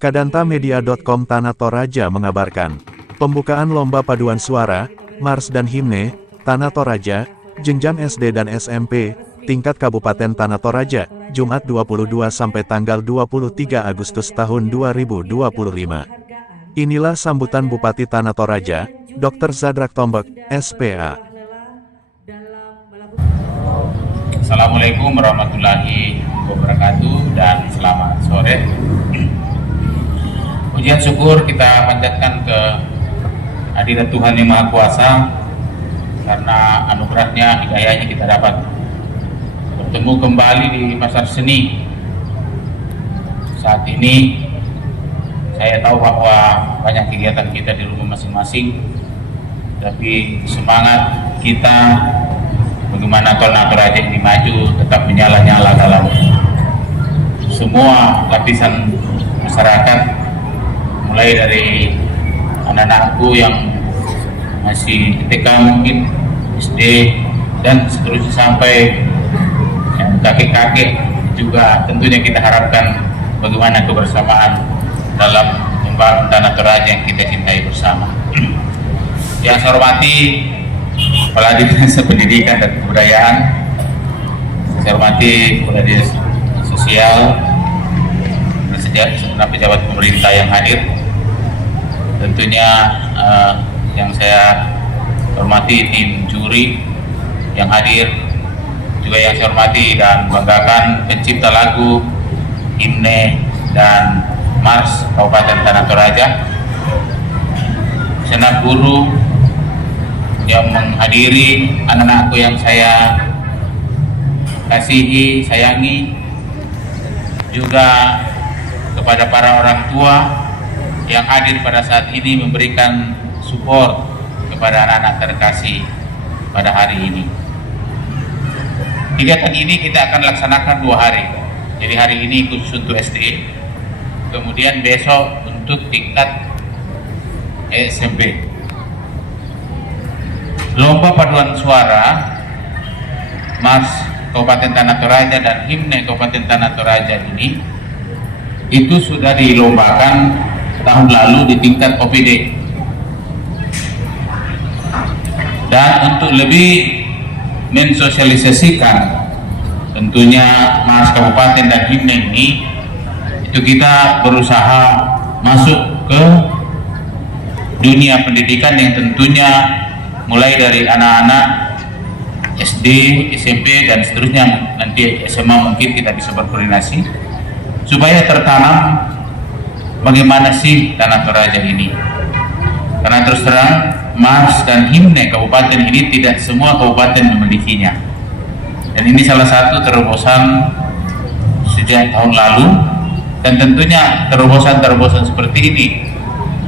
Kadantamedia.com Tanah Toraja mengabarkan, pembukaan lomba paduan suara, mars dan himne, Tanah Toraja, jenjang SD dan SMP, tingkat Kabupaten Tanah Toraja, Jumat 22 sampai tanggal 23 Agustus tahun 2025. Inilah sambutan Bupati Tanah Toraja, Dr. Zadrak Tombek, SPA. Assalamualaikum warahmatullahi wabarakatuh dan selamat sore. Pujian syukur kita panjatkan ke hadirat Tuhan Yang Maha Kuasa, karena anugerahnya, hidayahnya kita dapat bertemu kembali di pasar seni. Saat ini saya tahu bahwa banyak kegiatan kita di rumah masing-masing, tapi semangat kita bagaimana Tanah Toraja ini maju tetap menyala-nyala dalam semua lapisan masyarakat, mulai dari anak-anakku yang masih TK mungkin, SD, dan seterusnya sampai kakek-kakek juga. Tentunya kita harapkan bagaimana kebersamaan dalam membangun Tanah Toraja yang kita cintai bersama. Yang saya hormati Kepala Dinas Pendidikan dan Kebudayaan, saya hormati Kepala Dinas Sosial, segenap pejabat pemerintah yang hadir, tentunya yang saya hormati tim juri yang hadir, juga yang saya hormati dan banggakan pencipta lagu, himne, dan mars Kabupaten Tanah Toraja, segenap guru yang menghadiri, anak-anakku yang saya kasihi, sayangi, juga kepada para orang tua yang hadir pada saat ini memberikan support kepada anak-anak terkasih pada hari ini. Kegiatan ini kita akan laksanakan 2 hari. Jadi hari ini khusus untuk SD, kemudian besok untuk tingkat SMP. Lomba paduan suara, mars Kabupaten Tanah Toraja dan himne Kabupaten Tanah Toraja ini itu sudah dilombakan tahun lalu di tingkat OPD. Dan untuk lebih mensosialisasikan tentunya mars Kabupaten dan himne ini, itu kita berusaha masuk ke dunia pendidikan yang tentunya mulai dari anak-anak SD, SMP, dan seterusnya, nanti SMA mungkin kita bisa berkoordinasi supaya tertanam bagaimana sih Tanah Toraja ini. Karena terus terang, mars dan himne kabupaten ini tidak semua kabupaten memilikinya, dan ini salah satu terobosan sejak tahun lalu, dan tentunya terobosan-terobosan seperti ini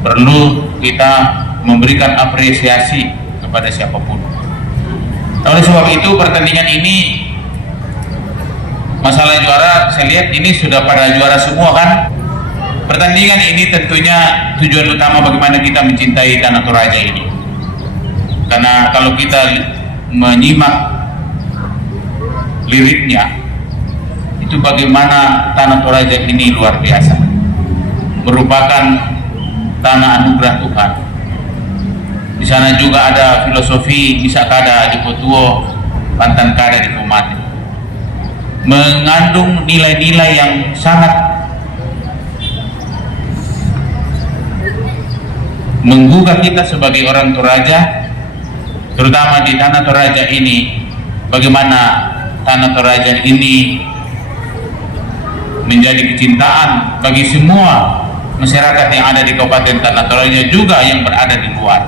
perlu kita memberikan apresiasi kepada siapapun. Oleh sebab itu, pertandingan ini, masalah juara, saya lihat ini sudah pada juara semua kan. Pertandingan ini tentunya tujuan utama bagaimana kita mencintai Tanah Toraja ini. Karena kalau kita menyimak liriknya, itu bagaimana Tanah Toraja ini luar biasa, merupakan tanah anugerah Tuhan. Di sana juga ada filosofi bisa kada di Potuo, pantan kada di Pomate, mengandung nilai-nilai yang sangat menggugah kita sebagai orang Toraja, terutama di Tanah Toraja ini. Bagaimana Tanah Toraja ini menjadi kecintaan bagi semua masyarakat yang ada di Kabupaten Tanah Toraja, juga yang berada di luar.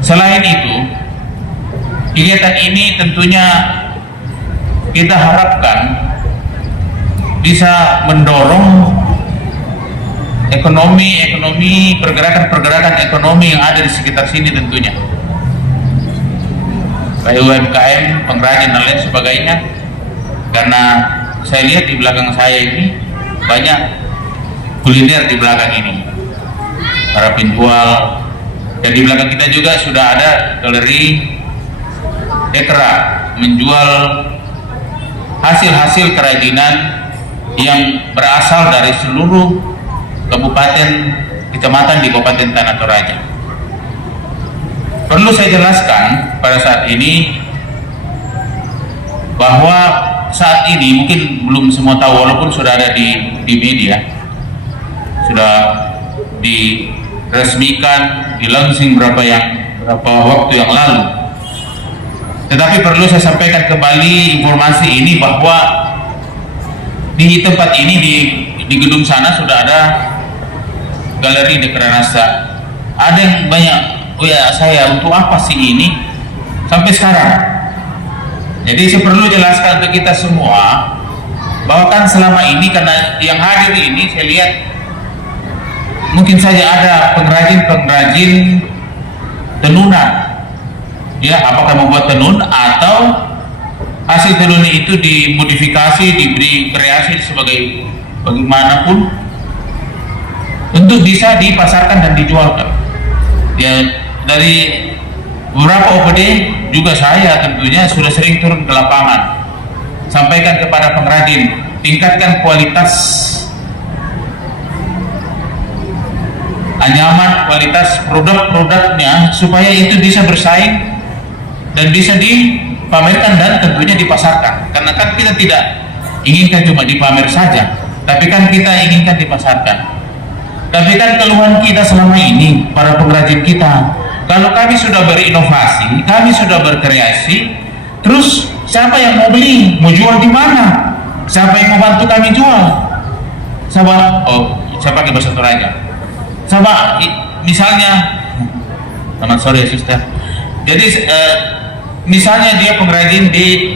Selain itu, kegiatan ini tentunya kita harapkan bisa mendorong ekonomi, pergerakan ekonomi yang ada di sekitar sini, tentunya kayak UMKM, pengrajin dan lain sebagainya. Karena saya lihat di belakang saya ini banyak kuliner di belakang ini, para penjual. Dan di belakang kita juga sudah ada galeri Dekra menjual hasil-hasil kerajinan yang berasal dari seluruh kabupaten kecamatan di Kabupaten Tanah Toraja. Perlu saya jelaskan pada saat ini bahwa saat ini mungkin belum semua tahu, walaupun sudah ada di media, sudah diresmikan, di-launching beberapa waktu yang lalu. Tetapi perlu saya sampaikan kembali informasi ini bahwa di tempat ini di gedung sana sudah ada galeri Dekranasta. Ada yang banyak, oh ya saya untuk apa sih ini sampai sekarang? Jadi saya perlu jelaskan untuk kita semua bahwa kan selama ini, karena yang hadir ini saya lihat mungkin saja ada pengrajin tenunan, ya, apakah membuat tenun atau hasil tenun itu dimodifikasi, diberi kreasi sebagai bagaimanapun untuk bisa dipasarkan dan dijualkan. Ya, dari beberapa OPD juga saya tentunya sudah sering turun ke lapangan, sampaikan kepada pengrajin, tingkatkan kualitas anyaman, kualitas produk-produknya supaya itu bisa bersaing dan bisa dipamerkan dan tentunya dipasarkan. Karena kan kita tidak inginkan cuma dipamer saja, tapi kan kita inginkan dipasarkan. Tapi kan keluhan kita selama ini, para pengrajin kita, kalau kami sudah berinovasi, kami sudah berkreasi, terus siapa yang mau beli, mau jual di mana? Siapa yang mau bantu kami jual? Siapa? Oh, saya pakai bahasa Toraja. Siapa? Misalnya, selamat sore suster. Jadi misalnya dia pengrajin di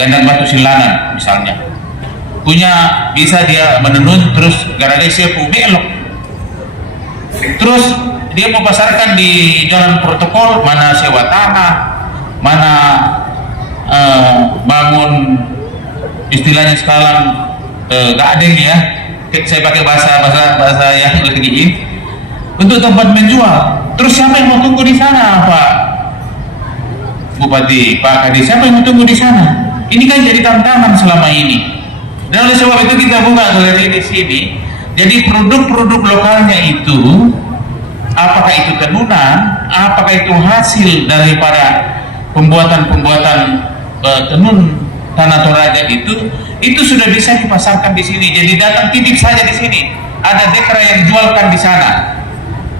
Gandang Batu Silangan misalnya, bisa dia menenun, terus gara-gara sepu belok, terus dia mau pasarkan di jalan protokol, mana sewa tanah, mana bangun istilahnya sekarang gading ya, saya pakai bahasa yang lagi ini, untuk tempat menjual. Terus siapa yang mau tunggu di sana, Pak Bupati, Pak Kadis, siapa yang mau tunggu di sana? Ini kan jadi tantangan selama ini. Dan oleh sebab itu kita buka galeri di sini. Jadi produk-produk lokalnya itu, apakah itu tenunan, apakah itu hasil daripada pembuatan tenun Tanah Toraja itu sudah bisa dipasarkan di sini. Jadi datang titip saja di sini. Ada dekra yang jualkan di sana.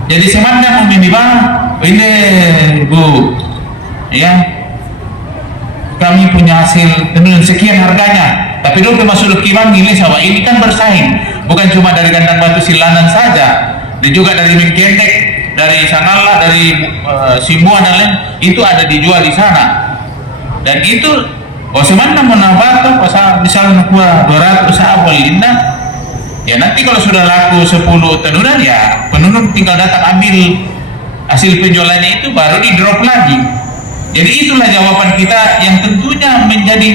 Jadi semandang ini bang, ini Bu, ya, kami punya hasil tenun sekian harganya. Tapi dulu masuk kilang nilai sawah ini kan bersaing, bukan cuma dari Gandang Batu Silangan saja, dan juga dari Mengkendek, dari Sanala, dari Simua dan lain, itu ada dijual di sana. Dan itu, semana menambah tuh, misalnya gua 200 apa linda, ya nanti kalau sudah laku 10 tenunan ya penenun tinggal datang ambil hasil penjualannya itu baru di drop lagi. Jadi itulah jawaban kita yang tentunya menjadi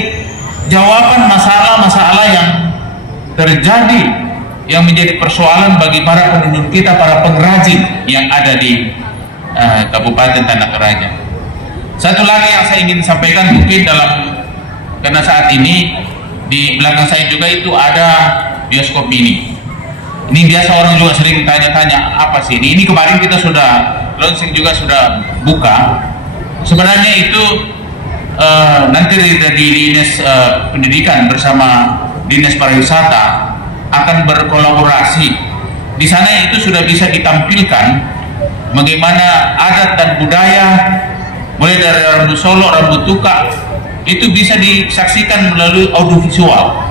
jawaban masalah-masalah yang terjadi, yang menjadi persoalan bagi para penenun kita, para pengrajin yang ada di Kabupaten Tanah Toraja. Satu lagi yang saya ingin sampaikan mungkin karena saat ini di belakang saya juga itu ada bioskop mini. Ini biasa orang juga sering tanya-tanya apa sih ini? Ini kemarin kita sudah launching juga, sudah buka. Sebenarnya itu nanti dari Dinas Pendidikan bersama Dinas Pariwisata akan berkolaborasi. Di sana itu sudah bisa ditampilkan bagaimana adat dan budaya, mulai dari rambut Solo, rambut Tuka, itu bisa disaksikan melalui audiovisual.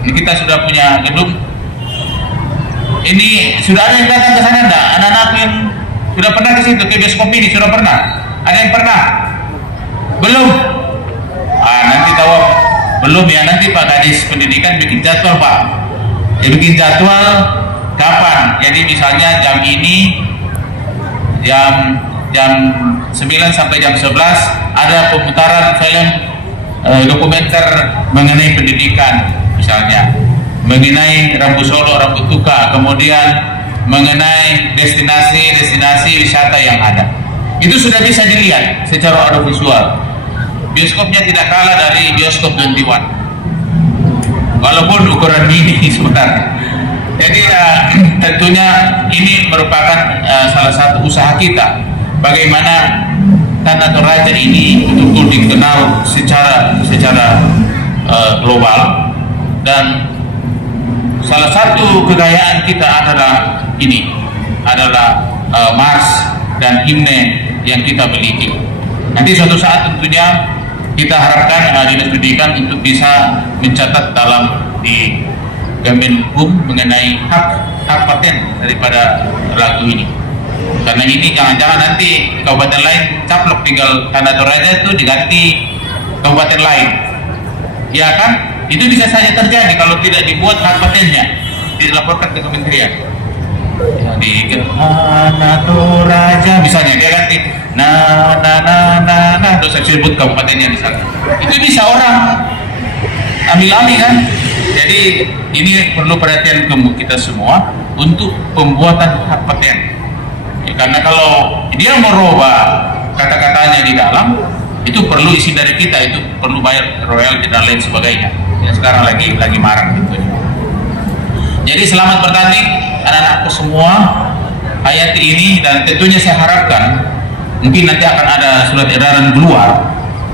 Ini kita sudah punya gedung. Ini sudah ada yang datang ke sana enggak? Anak-anak yang sudah pernah ke situ, ke bioskop ini sudah pernah? Ada yang pernah? Belum? Nanti tahu belum ya, nanti Pak Kadis Pendidikan bikin jadwal Pak. Ya, bikin jadwal kapan? Jadi misalnya jam ini jam 9 sampai jam 11 ada pemutaran film dokumenter mengenai pendidikan, misalnya mengenai rambut Solo, rambut Tuka, kemudian mengenai destinasi wisata yang ada. Itu sudah bisa dilihat secara audiovisual. Bioskopnya tidak kalah dari bioskop 21. Walaupun walaupun ukuran mini sebenarnya. Jadi tentunya ini merupakan salah satu usaha kita bagaimana Tanah Toraja ini betul-betul dikenal secara global, dan salah satu kekayaan kita adalah Mars dan himne yang kita miliki. Nanti suatu saat tentunya kita harapkan Dinas Pendidikan untuk bisa mencatat di Kemenhub mengenai hak paten daripada lagu ini. Karena ini jangan-jangan nanti kabupaten lain caplok tinggal Tanah Toraja itu diganti kabupaten lain, ya kan? Itu bisa saja terjadi kalau tidak dibuat hak patennya, dilaporkan ke kementerian. Di Tanah Toraja misalnya dia ganti terus saya sebut kabupatennya di sana. Itu bisa orang ambil-ambil kan? Jadi ini perlu perhatian kita semua untuk pembuatan hak paten. Ya, karena kalau dia merubah kata-katanya di dalam, itu perlu isi dari kita, itu perlu bayar royalti dan lain sebagainya. Ya, sekarang lagi marak gitu. Jadi selamat bertanding anak-anakku semua, hayati ini, dan tentunya saya harapkan mungkin nanti akan ada surat edaran keluar,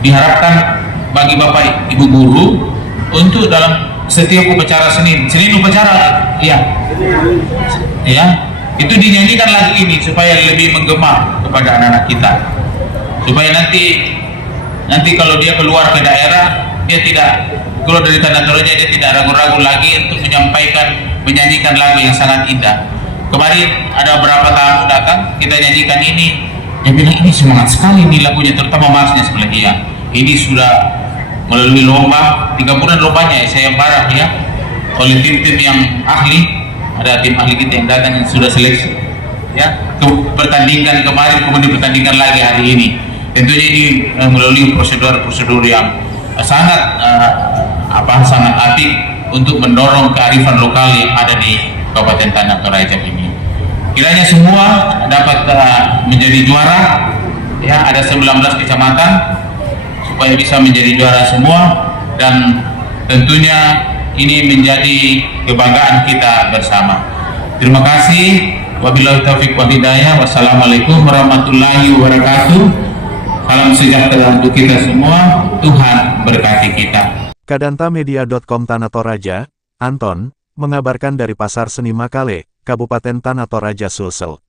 diharapkan bagi Bapak Ibu guru untuk dalam setiap upacara Senin upacara ya itu dinyanyikan lagu ini supaya lebih menggema kepada anak-anak kita, supaya nanti kalau dia keluar ke daerah, dia tidak keluar dari Tanah Toraja, dia tidak ragu-ragu lagi untuk menyanyikan lagu yang sangat indah. Kemarin ada beberapa tamu datang, kita nyanyikan ini, dia bilang ini semangat sekali nih lagunya, terutama Marsnya sebelah dia. Ini sudah melalui lomba 3 bulan lombanya, saya marah ya, oleh tim-tim yang ahli, ada tim ahli kita yang datang yang sudah seleksi ya, pertandingan kemarin kemudian pertandingan lagi hari ini. Tentunya ini melalui prosedur yang sangat apik untuk mendorong kearifan lokal yang ada di Kabupaten Tanah Toraja ini. Kiranya semua dapat menjadi juara ya, ada 19 kecamatan, supaya bisa menjadi juara semua, dan tentunya ini menjadi kebanggaan kita bersama. Terima kasih. Wabillahi taufiq wal hidayah. Wassalamualaikum warahmatullahi wabarakatuh. Salam sejahtera untuk kita semua. Tuhan berkati kita. Kadantamedia.com Tanah Toraja, Anton, mengabarkan dari Pasar Seni Makale, Kabupaten Tanah Toraja, Sulsel.